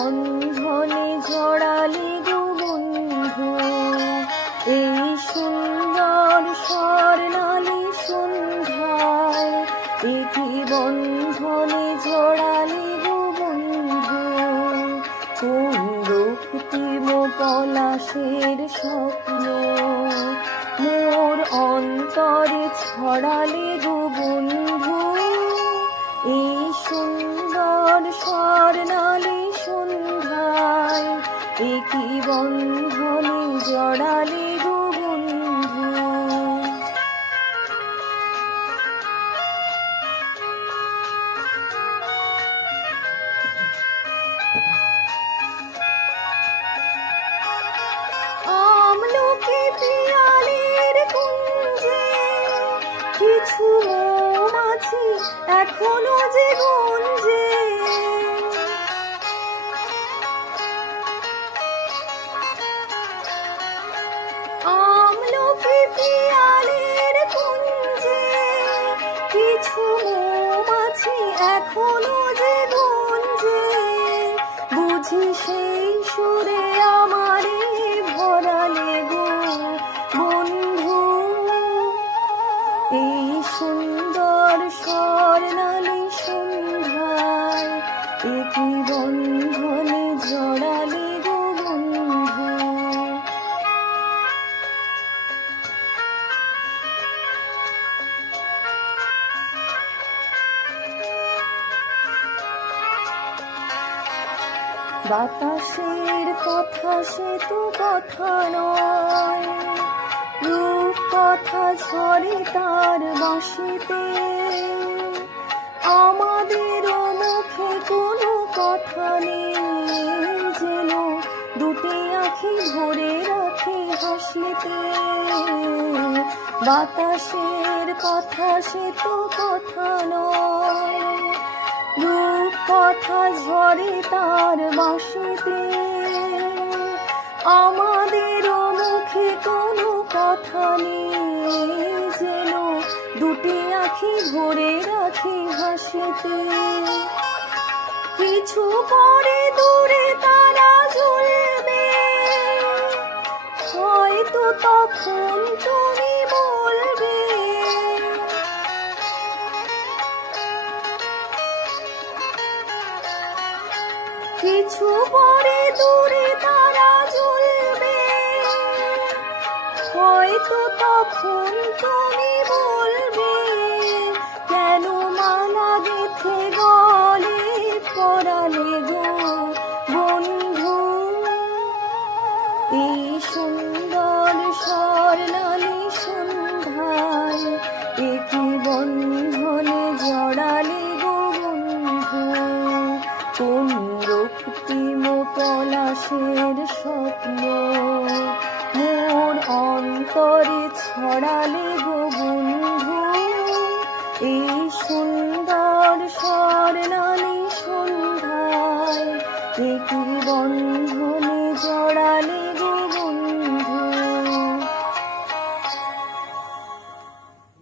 বন্ধনে জড়ালে গো বন্ধু, এই সুন্দর স্বর্ণালী সন্ধ্যায়, একই বন্ধনে জড়ালে গো বন্ধু, কোন রক্তিম পলাশের স্বপ্ন মোর অন্তরে ছড়ালে গো বন্ধু, এই সুন্দর স্বর্ণালী সন্ধ্যায়, একই বন্ধনে জড়ালে গো বন্ধু। আমলকি পিয়ালির কুঞ্জে কিছু মৌমাছি এখনো যে গুঞ্জে, আমলকি পিয়ালির কুঞ্জে কিছু মৌমাছি এখনো যে গুঞ্জে, বুঝি সেই সুরে আমারে ভরালে গো বন্ধু, এই সুন্দর স্বর্ণালী সন্ধ্যায়, একই বন্ধনে জড়ালে গো বন্ধু। বাতাসের কথা সে তো কথা নয়, রূপ কথা ঝরে তার বাঁশিতে, আমাদের মুখে কোনো কথা নেই যেন দুটি আঁখি ভরে রাখে হাসিতে। বাতাসের কথা সে তো কথা নয়, রূপ কথা ঝরে তার বাঁশিতে, আমাদের মুখে কোনো কথা নেই যেন দুটি আঁখি ভরে রাখে হাসিতে। কিছু পরে দূরে তারা জ্বলবে, হয়তো তখন তুমি বলবে, কিছু পরে দূরে তারা জ্বলবে, হয়তো তখন তুমি বলবে,